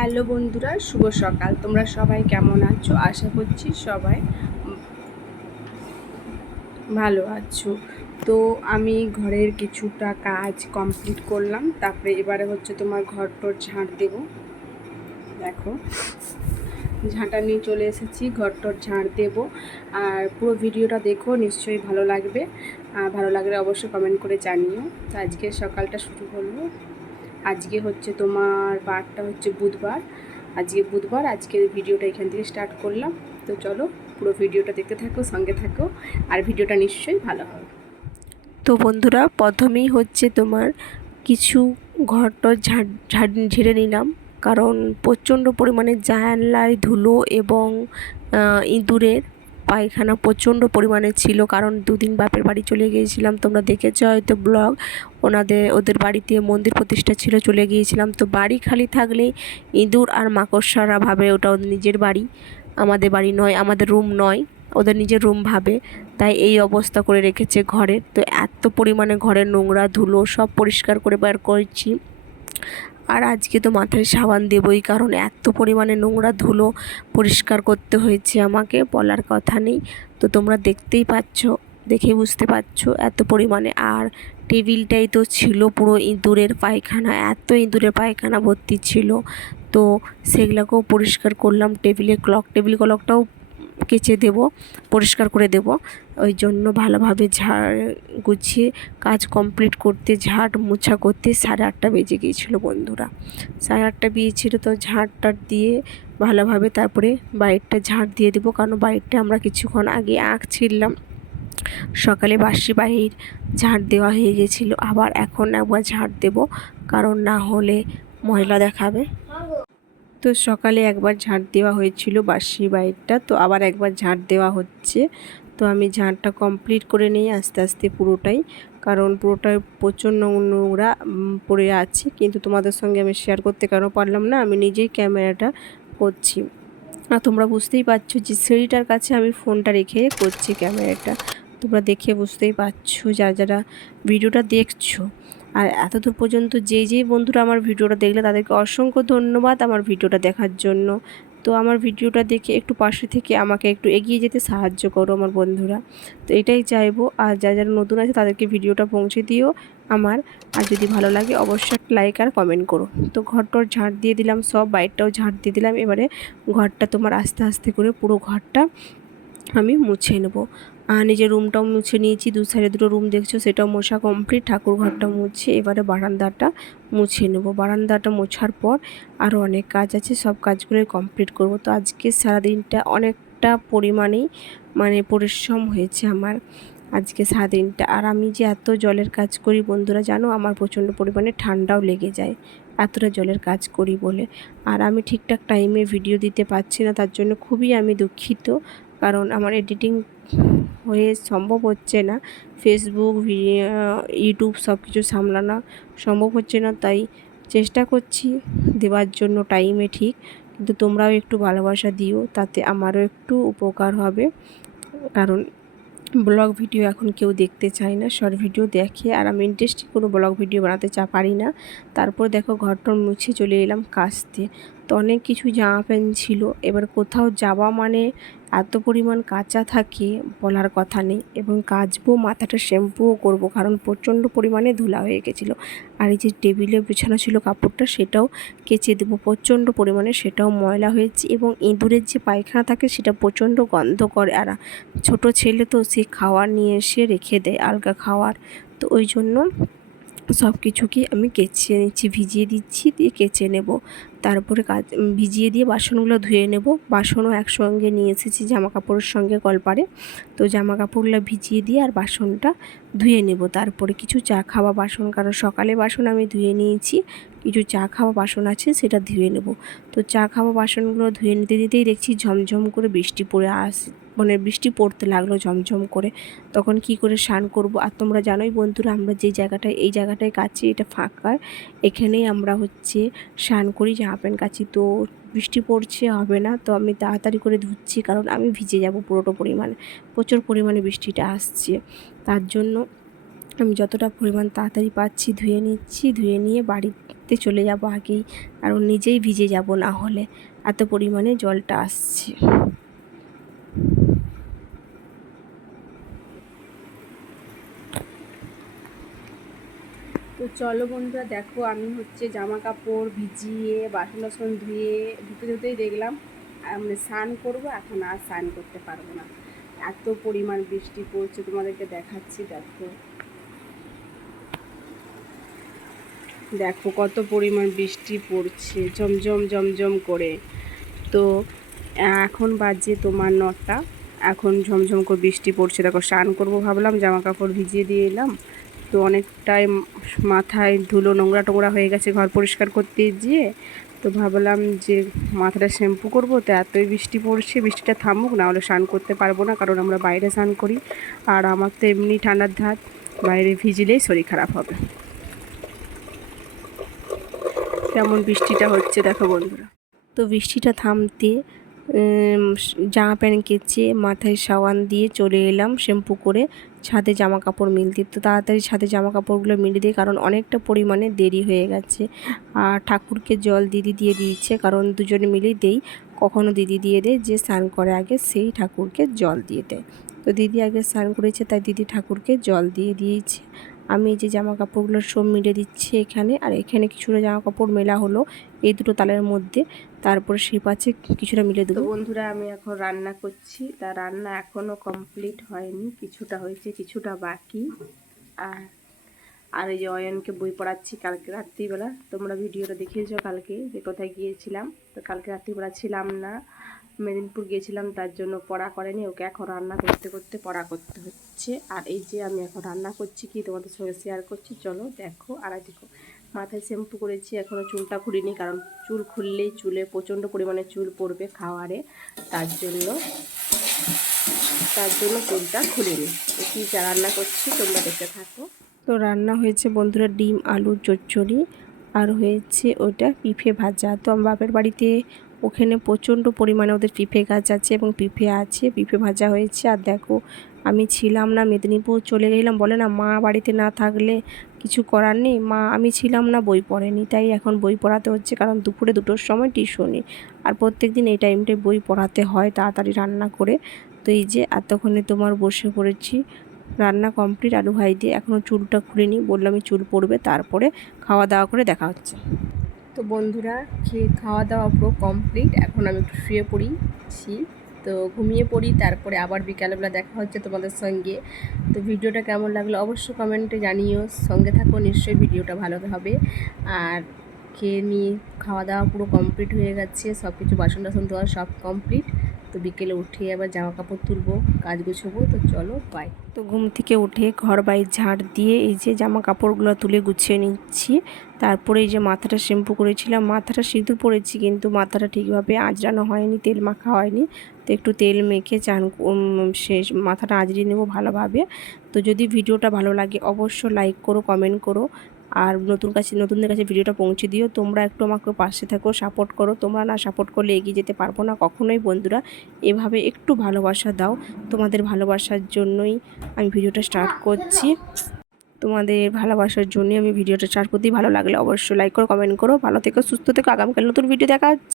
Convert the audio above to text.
Hello বন্ধুরা, শুভ সকাল। তোমরা সবাই কেমন আছো? আশা করছি সবাই ভালো আছো। তো আমি ঘরের কিছুটা কাজ কমপ্লিট করলাম, তারপরে এবারে হচ্ছে তোমার ঘর টর ঝাঁট দেব। দেখো, ঝাঁটা নিয়ে চলে এসেছি ঘর টর ঝাঁট দেব। আর পুরো ভিডিওটা দেখো, নিশ্চয়ই ভালো লাগবে। আর ভালো লাগলে অবশ্যই কমেন্ট করে জানিও। তো আজকে সকালটা শুরু করব আজকে হচ্ছে তোমার বারটা হচ্ছে বুধবার। আজকে বুধবার, আজকের ভিডিওটা এখান থেকে স্টার্ট করলাম। তো চলো, পুরো ভিডিওটা দেখতে থাকো, সঙ্গে থাকো, আর ভিডিওটা নিশ্চয়ই ভালো হবে। তো বন্ধুরা, প্রথমেই হচ্ছে তোমার কিছু ঘরটর ঝাড় ঝাড়, ঝেড়ে নিলাম। কারণ প্রচণ্ড পরিমাণে জানলায় ধুলো এবং ইঁদুরের। পায়খানা প্রচণ্ড পরিমাণে ছিল, কারণ দুদিন বাপের বাড়ি চলে গিয়েছিলাম। তোমরা দেখেছ হয়তো ব্লগ, ওনাদের, ওদের বাড়িতে মন্দির প্রতিষ্ঠা ছিল, চলে গিয়েছিলাম। তো বাড়ি খালি থাকলেই ইঁদুর আর মাকড়সারা ভাবে ওটা ওদের নিজের বাড়ি। আমাদের বাড়ি নয়, আমাদের রুম নয়, ওদের নিজের রুম ভাবে। তাই এই অবস্থা করে রেখেছে ঘরের তো এত পরিমাণে ঘরের নোংরা, ধুলো সব পরিষ্কার করে বের করেছি। আর আজকে তো মাথায় সাবান দেবই, কারণ এত পরিমাণে নোংরা ধুলো পরিষ্কার করতে হয়েছে আমাকে, বলার কথা নেই। তো তোমরা দেখতেই পাচ্ছ, দেখে বুঝতে পারছ এত পরিমাণে। আর টেবিলটাই তো ছিল পুরো ইঁদুরের পায়খানা, এত ইঁদুরের পায়খানা ভর্তি ছিল। তো সেগুলোকেও পরিষ্কার করলাম, টেবিলে, ক্লক, টেবিল ক্লকটাও কেচে দেব, পরিষ্কার করে দেব। ওই জন্য ভালোভাবে ঝাড় গুছিয়ে কাজ কমপ্লিট করতে, ঝাড় মোছা করতে সাড়ে আটটা বেজে গিয়েছিল বন্ধুরা। সাড়ে আটটা বেজেছিল তো ঝাড় টাড় দিয়ে ভালোভাবে তারপরে বাইরটা ঝাঁট দিয়ে দেবো, কারণ বাইরটা আমরা কিছুক্ষণ আগে আঁক ছিললাম সকালে বাসি বাহির ঝাঁট দেওয়া হয়ে গেছিল আবার এখন একবার ঝাঁট দেব, কারণ না হলে ময়লা দেখাবে। তো সকালে একবার ঝাঁট দেওয়া হয়েছিল বাসি বাইরটা, তো আবার একবার ঝাঁট দেওয়া হচ্ছে। তো আমি ঝাঁটটা কমপ্লিট করে নিই আস্তে আস্তে পুরোটাই, কারণ পুরোটাই প্রচণ্ড নোংরা পড়ে আছে। কিন্তু তোমাদের সঙ্গে আমি শেয়ার করতে কেন পারলাম না, আমি নিজেই ক্যামেরাটা করছি। আর তোমরা বুঝতেই পারছ যে সিঁড়িটার কাছে আমি ফোনটা রেখে করছি ক্যামেরাটা। তোমরা দেখে বুঝতেই পারছ, যারা যারা ভিডিওটা দেখছ। আর এতদূর পর্যন্ত যেই যেই বন্ধুরা আমার ভিডিওটা দেখলে তাদেরকে অসংখ্য ধন্যবাদ আমার ভিডিওটা দেখার জন্য। তো আমার ভিডিওটা দেখে একটু পাশে থেকে আমাকে একটু এগিয়ে যেতে সাহায্য করো আমার বন্ধুরা। তো এটাই চাইব, আর যা যারা নতুন আছে তাদেরকে ভিডিওটা পৌঁছে দিও আমার। আর যদি ভালো লাগে অবশ্যই লাইক আর কমেন্ট করো। তো ঘরটার ঝাঁট দিয়ে দিলাম, সব বাইরটাও ঝাঁট দিয়ে দিলাম। এবারে ঘরটা তোমার আস্তে আস্তে করে পুরো ঘরটা আমি মুছে নেব। নিজের রুমটাও মুছে নিয়েছি, দু সাইডে দুটো রুম দেখছ, সেটাও মোছা কমপ্লিট ঠাকুর ঘরটা মুছে, এবারে বারান্দাটা মুছে নেব। বারান্দাটা মোছার পর আরও অনেক কাজ আছে, সব কাজগুলোই কমপ্লিট করব। তো আজকে সারাদিনটা অনেকটা পরিমাণেই মানে পরিশ্রম হয়েছে আমার আজকে সারাদিনটা। আর আমি যে এত জলের কাজ করি বন্ধুরা, জানো আমার প্রচণ্ড পরিমাণে ঠান্ডাও লেগে যায়, এতটা জলের কাজ করি বলে। আর আমি ঠিকঠাক টাইমে ভিডিও দিতে পারছি না, তার জন্য খুবই আমি দুঃখিত, কারণ আমার এডিটিং হয়ে সম্ভব হচ্ছে না। ফেসবুক ইউটিউব সব কিছু সামলানো সম্ভব হচ্ছে না, তাই চেষ্টা করছি দেওয়ার জন্য টাইমে ঠিক। কিন্তু তোমরাও একটু ভালোবাসা দিও, তাতে আমারও একটু উপকার হবে। কারণ ব্লগ ভিডিও এখন কেউ দেখতে চায় না শর্ট ভিডিও দেখে। আর আমি ইন্টারেস্টিং কোনো ব্লগ ভিডিও বানাতে চা, পারি না। তারপর দেখো ঘরটর মুছে চলে এলাম কাচতে তো অনেক কিছু জামা প্যান্ট ছিল। এবার কোথাও যাওয়া মানে এত পরিমাণ কাঁচা থাকে বলার কথা নেই এবং কাচবো, মাথাটা শ্যাম্পুও করব কারণ প্রচণ্ড পরিমাণে ধুলা হয়ে গেছিল। আর এই যে টেবিলে বিছানো ছিল কাপড়টা সেটাও কেচে দেবো, প্রচণ্ড পরিমাণে সেটাও ময়লা হয়েছে এবং ইঁদুরের যে পায়খানা থাকে সেটা প্রচণ্ড গন্ধ করে আর ছোট ছেলে তো সে খাওয়ার নিয়ে এসে রেখে দেয় আলগা খাওয়ার। তো ওই জন্য সব কিছুকে আমি কেচে নিচ্ছি, ভিজিয়ে দিচ্ছি, দিয়ে কেচে নেব। তারপরে কাজ ভিজিয়ে দিয়ে বাসনগুলো ধুয়ে নেব। বাসনও একসঙ্গে নিয়ে এসেছি জামা কাপড়ের সঙ্গে কলপারে। তো জামা কাপড়গুলো ভিজিয়ে দিয়ে আর বাসনটা ধুয়ে নেব। তারপরে কিছু চা খাওয়া বাসন, কারণ সকালে বাসন আমি ধুয়ে নিয়েছি। কিছু চা খাওয়া বাসন আছে, সেটা ধুয়ে নেব। তো চা খাওয়া বাসনগুলো ধুয়ে নিতে দিতেই দেখছি ঝমঝম করে বৃষ্টি পড়ে আস মানে বৃষ্টি পড়তে লাগল ঝমঝম করে, তখন কি করে স্নান করব? আর তোমরা জানোই বন্ধুরা, আমরা যে জায়গাটায়, এই জায়গাটায় কাছি, এটা ফাঁকা। এখানেই আমরা হচ্ছে স্নান করি জামা প্যান্ট কাচি তো বৃষ্টি পড়ছে, হবে না, তো আমি তাড়াতাড়ি করে ধুচ্ছি, কারণ আমি ভিজে যাব পুরোটা পরিমাণে, প্রচুর পরিমাণে বৃষ্টিটা আসছে। তার জন্য আমি যতটা পরিমাণ তাড়াতাড়ি পাচ্ছি, ধুয়ে নিচ্ছি, ধুয়ে নিয়ে বাড়িতে চলে যাব আগেই, কারণ নিজেই ভিজে যাব না হলে, এত পরিমাণে জলটা আসছে তো চলো বন্ধুরা, দেখো আমি হচ্ছে জামা কাপড় ভিজিয়ে বাসন টাসন ধুয়ে, ধুতে ধুতেই দেখলাম মানে স্নান করব, এখন আর স্নান করতে পারব না। এত পরিমাণ বৃষ্টি পড়ছে, তোমাদেরকে দেখাচ্ছি, দেখো। দেখো কত পরিমাণ বৃষ্টি পড়ছে জমজম জমজম করে। তো, এখন বাজে তোমার নটা, এখন ঝমঝম করে বৃষ্টি পড়ছে। দেখো স্নান করব ভাবলাম জামা কাপড় ভিজিয়ে দিয়ে এলাম। তো অনেকটাই মাথায় ধুলো নোংরা টোংরা হয়ে গেছে, ঘর পরিষ্কার করতে গিয়ে। তো ভাবলাম যে মাথাটা শ্যাম্পু করব, তো এতই বৃষ্টি পড়ছে, বৃষ্টিটা থামুক না হলে স্নান করতে পারব না, কারণ আমরা বাইরে স্নান করি। আর আমার তো এমনি ঠান্ডার ধাত বাইরে ভিজলেই শরীর খারাপ হবে। কেমন বৃষ্টিটা হচ্ছে দেখো বন্ধুরা। তো বৃষ্টিটা থামতে জামা প্যান্ট কেচে মাথায় সাবান দিয়ে চলে এলাম শ্যাম্পু করে। ছাদে জামা কাপড় মিলতে। তো তাড়াতাড়ি ছাদে জামা কাপড়গুলো মিলে দিই, কারণ অনেকটা পরিমাণে দেরি হয়ে গেছে। আর ঠাকুরকে জল দিদি দিয়ে দিয়েছে কারণ দুজনে মিলেই দেই। কখনো দিদি দিয়ে দেয়, যে স্নান করে আগে সেই ঠাকুরকে জল দিয়ে দেয়। তো দিদি আগে স্নান করেছে, তাই দিদি ঠাকুরকে জল দিয়ে দিয়েছে। আমি যে জামা কাপড়গুলো সব মিলে দিচ্ছি এখানে। আর এখানে কিছুটা জামা কাপড় মেলা হলো, এই দুটো তালের মধ্যে। তারপরে সেই পাচ্ছে কিছুটা মিলে দেবো। বন্ধুরা আমি এখন রান্না করছি। তা রান্না এখনও কমপ্লিট হয়নি কিছুটা হয়েছে কিছুটা বাকি। আর আর এই যে অয়নকে বই পড়াচ্ছি কালকে রাত্রিবেলা। তোমরা ভিডিওটা দেখিয়েছো কালকে যে কোথায় গিয়েছিলাম। তো কালকে রাত্রিবেলা ছিলাম না মেদিনীপুর গিয়েছিলাম তার জন্য পড়া করেনি। ওকে এখন রান্না করতে করতে পড়া করতে হচ্ছে। আর এই যে আমি এখন রান্না করছি কি তোমাদের সঙ্গে শেয়ার করছি চলো দেখো। আর দেখো মাথায় শ্যাম্পু করেছি এখনও চুলটা খুলিনি কারণ চুল খুললেই চুলে প্রচণ্ড পরিমাণে চুল পড়বে খাওয়ারে। তার জন্য তার জন্য চুলটা খুলিনি। কী যা রান্না করছি তোমরা দেখতে থাকো। তো রান্না হয়েছে বন্ধুরা ডিম আলু চচ্চড়ি, আর হয়েছে ওটা পিঠে ভাজা। তো আমার বাপের বাড়িতে ওখানে প্রচণ্ড পরিমাণে ওদের পিঠে গাছ আছে এবং পিঠে আছে পিঠে ভাজা হয়েছে। আর দেখো, আমি ছিলাম না, মেদিনীপুর চলে গেলাম। বলে না, মা বাড়িতে না থাকলে কিছু করার নেই। মা, আমি ছিলাম না, বই পড়েনি। তাই এখন বই পড়াতে হচ্ছে, কারণ দুপুরে দুটোর সময় টিউশনি আর প্রত্যেক দিন এই টাইমটায় বই পড়াতে হয়, তাড়াতাড়ি রান্না করে। তো এই যে, এতক্ষণে তোমার বসে পড়েছি, রান্না কমপ্লিট আলু ভাই দিয়ে এখনও চুলটা খুলিনি। বললাম আমি চুল পড়বে, তারপরে খাওয়া দাওয়া করে দেখা হচ্ছে। তো বন্ধুরা, খেয়ে খাওয়া দাওয়া পুরো কমপ্লিট এখন আমি একটু শুয়ে পড়িছি তো ঘুমিয়ে পড়ি, তারপরে আবার বিকালবেলা দেখা হচ্ছে তোমাদের সঙ্গে। তো ভিডিওটা কেমন লাগল অবশ্যই কমেন্টে জানিও। সঙ্গে থাকো, নিশ্চয়ই ভিডিওটা ভালো হবে। আর খেয়ে নিয়ে খাওয়া দাওয়া পুরো কমপ্লিট হয়ে গেছে সব কিছু বাসন টাসন ধোয়া সব কমপ্লিট তো বিকেলে উঠে আবার জামা কাপড় তুলবো, কাজ গুছবো, তো চলো বাই তো ঘুম থেকে উঠে ঘর বাড়ি ঝাড় দিয়ে এই যে জামা কাপড়গুলো তুলে গুছিয়ে নিচ্ছি। তারপরে এই যে মাথাটা শ্যাম্পু করেছিলাম, মাথাটা সিঁদুর পড়েছি কিন্তু মাথাটা ঠিকভাবে আঁচড়ানো হয়নি, তেল মাখা হয়নি। তো একটু তেল মেখে চান শেষ মাথাটা আঁচড়িয়ে নেব ভালোভাবে। তো যদি ভিডিওটা ভালো লাগে অবশ্যই লাইক করো কমেন্ট করো। আর নতুন কাছে, নতুনদের কাছে ভিডিওটা পৌঁছে দিও। তোমরা একটু আমাকে পাশে থাকো সাপোর্ট করো। তোমরা না সাপোর্ট করলে এগিয়ে যেতে পারব না। কখনোই বন্ধুরা এভাবে একটু ভালোবাসা দাও। তোমাদের ভালোবাসার জন্যই আমি ভিডিওটা স্টার্ট করছি। তোমাদের ভালোবাসার জন্যই আমি ভিডিওটা স্টার্ট করতেই ভালো লাগলে অবশ্যই লাইক করো কমেন্ট করো। ভালো থেকো, সুস্থ থেকো। আগামীকাল নতুন ভিডিও দেখা।